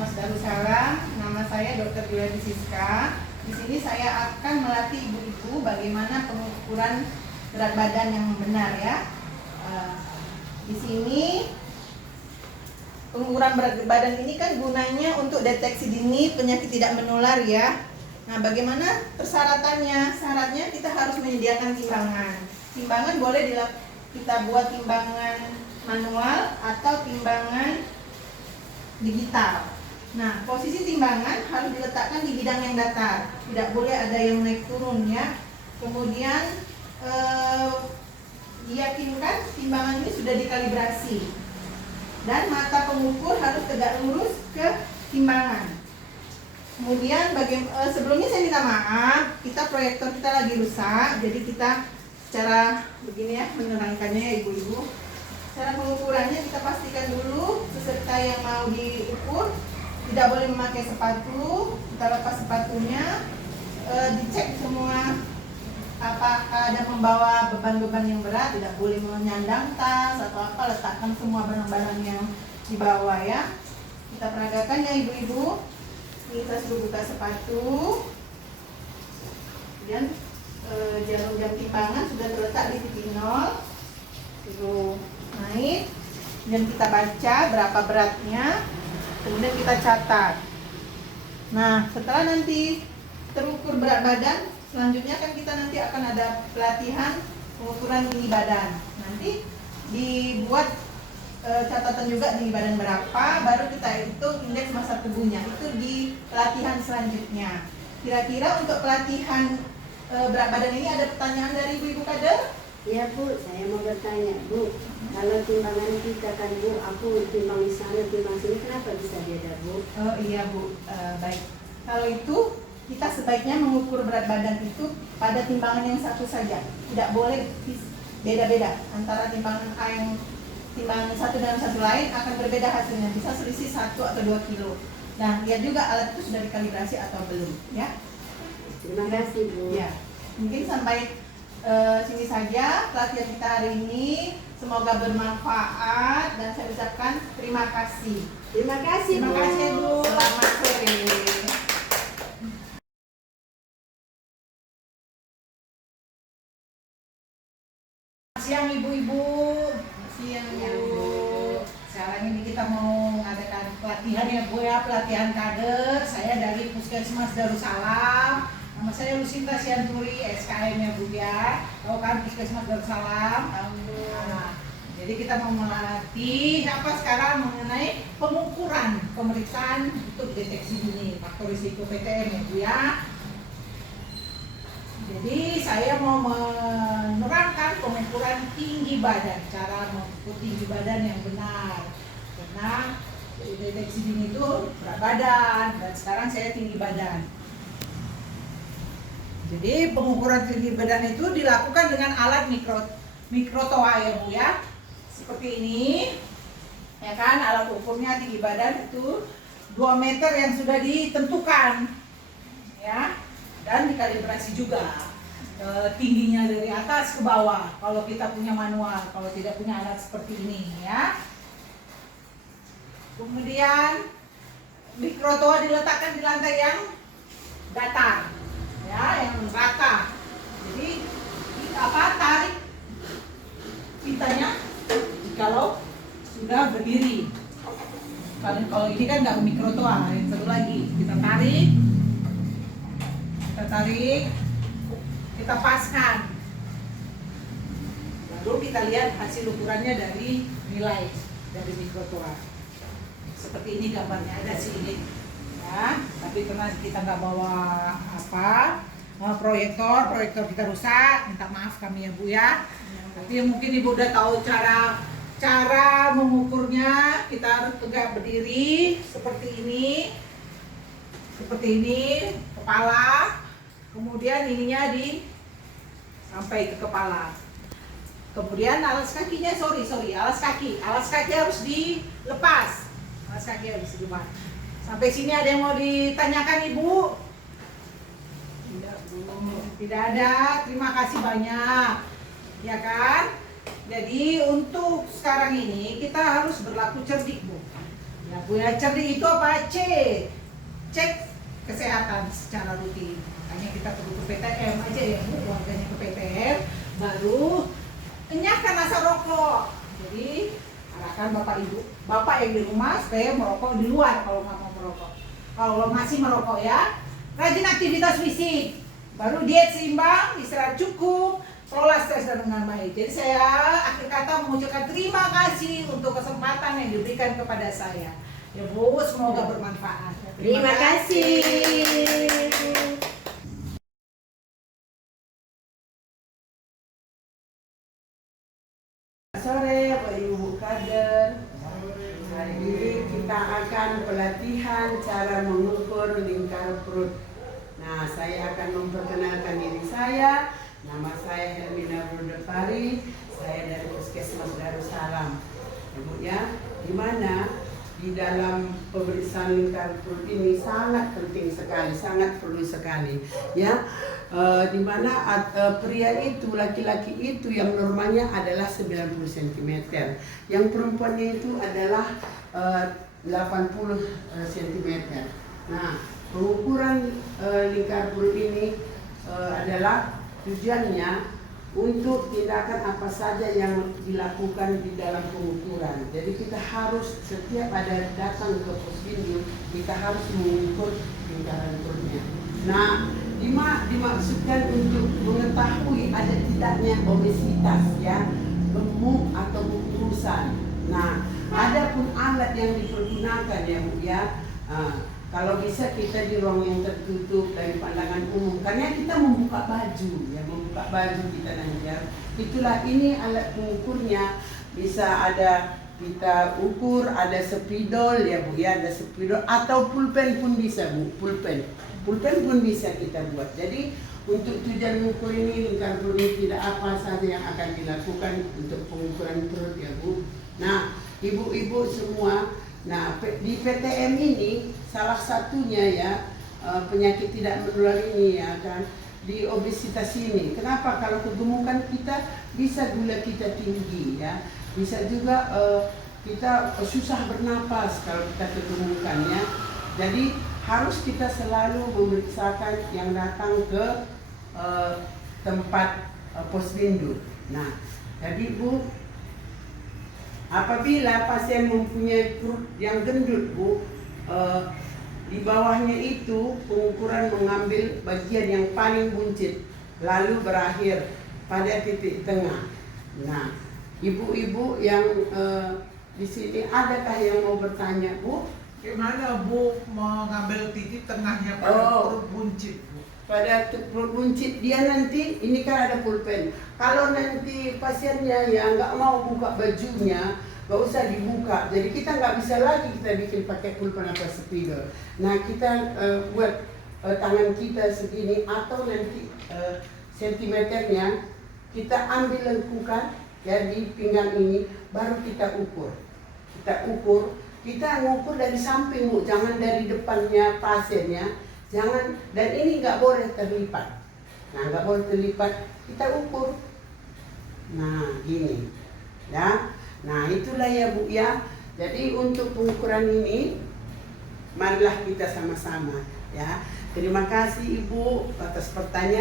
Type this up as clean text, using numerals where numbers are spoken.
Puskesmas Darussalam. Nama saya Dr. Juliani Siska. Di sini saya akan melatih ibu-ibu bagaimana pengukuran berat badan yang benar ya. Di sini pengukuran berat badan ini kan gunanya untuk deteksi dini penyakit tidak menular ya. Nah, bagaimana persyaratannya? Syaratnya kita harus menyediakan timbangan. Timbangan boleh kita buat timbangan manual atau timbangan digital. Nah, posisi timbangan harus diletakkan di bidang yang datar, tidak boleh ada yang naik turun ya. Kemudian diyakinkan timbangan ini sudah dikalibrasi dan mata pengukur harus tegak lurus ke timbangan. Kemudian sebelumnya saya minta maaf, proyektor kita lagi rusak, jadi kita secara begini ya menerangkannya ya ibu-ibu. Cara pengukurannya kita pastikan dulu peserta yang mau diukur tidak boleh memakai sepatu, kita lepas sepatunya, dicek semua apakah ada membawa beban-beban yang berat, tidak boleh menyandang tas atau apa, letakkan semua barang-barang yang dibawa ya. Kita peragakan ya ibu-ibu. Kita suruh buka sepatu, kemudian jarum jam timbangan sudah terletak di titik 0, suruh naik, dan kita baca berapa beratnya, kemudian kita catat. Nah, setelah nanti terukur berat badan, selanjutnya kan kita nanti akan ada pelatihan pengukuran tinggi badan. Nanti dibuat catatan juga tinggi badan berapa, baru kita hitung indeks massa tubuhnya. Itu di pelatihan selanjutnya. Kira-kira untuk pelatihan berat badan ini ada pertanyaan dari ibu-ibu kader? Iya Bu, saya mau bertanya Bu, kalau timbangan kita kan Bu, aku timbang di sana, timbang sini, kenapa bisa beda Bu? Oh iya Bu, baik. Kalau itu kita sebaiknya mengukur berat badan itu pada timbangan yang satu saja, tidak boleh beda-beda antara timbangan A yang timbangan satu dan satu lain akan berbeda hasilnya, bisa selisih 1 atau 2 kilo. Nah, lihat juga alat itu sudah dikalibrasi atau belum ya. Terima kasih Bu. Ya, mungkin sampai sini saja pelatihan kita hari ini. Semoga bermanfaat dan saya ucapkan terima kasih. Terima kasih Bu. Terima kasih Bu. Selamat sore. Siang ibu-ibu. Siang Bu. Sekarang ini kita mau mengadakan pelatihan ya Bu ya, pelatihan kader. Saya dari Puskesmas Darussalam. Nama saya Lucinta Sianturi, SKM ya Bu ya. Tahu kan Puskesmas Darussalam? Nah, jadi kita mau melatih sekarang mengenai pengukuran pemeriksaan untuk deteksi dini faktor risiko PTM ya Bu ya. Jadi saya mau menerangkan pengukuran tinggi badan, cara mengukur tinggi badan yang benar. Karena deteksi dini itu berat badan, dan sekarang saya tinggi badan. Jadi pengukuran tinggi badan itu dilakukan dengan alat mikrotoa ya Bu ya. Seperti ini. Ya kan, alat ukurnya tinggi badan itu 2 meter yang sudah ditentukan. Ya. Dan dikalibrasi juga tingginya dari atas ke bawah kalau kita punya manual, kalau tidak punya alat seperti ini ya. Kemudian mikrotoa diletakkan di lantai yang datar ya, yang rata. Jadi tarik pintanya jikalau sudah berdiri. Kalau ini kan nggak mikrotoa, yang satu lagi kita tarik, kita paskan, lalu kita lihat hasil ukurannya dari nilai dari mikrotoa. Seperti ini gambarnya, ada sih ini ya, tapi karena kita nggak bawa proyektor kita rusak, minta maaf kami ya Bu ya. Tapi mungkin Ibu udah tahu cara mengukurnya. Kita harus tegak berdiri seperti ini, kepala. Kemudian ininya sampai ke kepala. Kemudian alas kakinya, alas kaki harus dilepas. Sampai sini ada yang mau ditanyakan Ibu? Tidak ada. Terima kasih banyak. Ya kan? Jadi untuk sekarang ini kita harus berlaku cerdik Bu. Ya Bu ya, cerdik itu apa? Cek kesehatan secara rutin. Makanya kita perlu ke PTM aja ya Bu, warganya ke PTM, baru kenyahkan asap rokok. Jadi arahkan Bapak Ibu, Bapak yang di rumah supaya merokok di luar kalau nggak mau merokok. Kalau masih merokok ya, rajin aktivitas fisik, baru diet seimbang, istirahat cukup, kelola stres dengan baik. Jadi saya akhir kata mengucapkan terima kasih untuk kesempatan yang diberikan kepada saya. Ya Bu, semoga bermanfaat. Terima kasih. Sore Bapak Ibu kader. Hari ini kita akan pelatihan cara mengukur lingkar perut. Nah, saya akan memperkenalkan diri saya. Nama saya Hermina Brodepari. Saya dari Puskesmas Darussalam. Ibu ya, di mana di dalam pemeriksaan lingkar perut ini sangat penting sekali, sangat perlu sekali, ya. Di mana pria itu, laki-laki itu yang normalnya adalah 90 cm, yang perempuannya itu adalah 80 cm. Nah, pengukuran lingkar perut ini adalah tujuannya untuk tindakan apa saja yang dilakukan di dalam pengukuran. Jadi kita harus setiap ada datang ke Posbindu, kita harus mengukur lingkaran perutnya. Nah, dimaksudkan untuk mengetahui ada tidaknya obesitas, ya, gemuk atau kurusan. Nah, ada pun alat yang dipergunakan ya Bu ya. Kalau bisa kita di ruang yang tertutup dari pandangan umum, karena kita membuka baju, ya, membuka baju kita nanti ya. Itulah ini alat pengukurnya, bisa ada kita ukur, ada spidol ya Bu ya, ada spidol atau pulpen pun bisa Bu, pulpen pun bisa kita buat. Jadi untuk tujuan mengukur ini lingkar perut ini tidak apa saja yang akan dilakukan untuk pengukuran perut ya Bu. Nah, ibu-ibu semua, nah di PTM ini salah satunya ya penyakit tidak menular ini ya kan, di obesitas ini. Kenapa? Kalau kegemukan kita bisa gula kita tinggi ya, bisa juga kita susah bernapas kalau kita kegemukan ya. Jadi harus kita selalu memeriksakan yang datang ke tempat Posbindu. Nah, jadi Bu, apabila pasien mempunyai perut yang gendut Bu, di bawahnya itu pengukuran mengambil bagian yang paling buncit, lalu berakhir pada titik tengah. Nah, ibu-ibu yang di sini adakah yang mau bertanya Bu? Gimana Bu mengambil titik tengahnya pada perut buncit Bu? Pada perut buncit dia nanti, ini kan ada pulpen. Kalau nanti pasiennya ya nggak mau buka bajunya, nggak usah dibuka. Jadi kita nggak bisa lagi kita bikin pakai pulpen atau spidol. Nah kita buat tangan kita segini atau nanti sentimeternya kita ambil lengkukan ya di pinggang ini, baru kita ukur. Kita ngukur dari samping Bu, jangan dari depannya pasiennya, jangan, dan ini nggak boleh terlipat. Nah nggak boleh terlipat, kita ukur. Nah gini, ya. Nah itulah ya Bu ya. Jadi untuk pengukuran ini, marilah kita sama-sama ya. Terima kasih Ibu atas pertanyaan.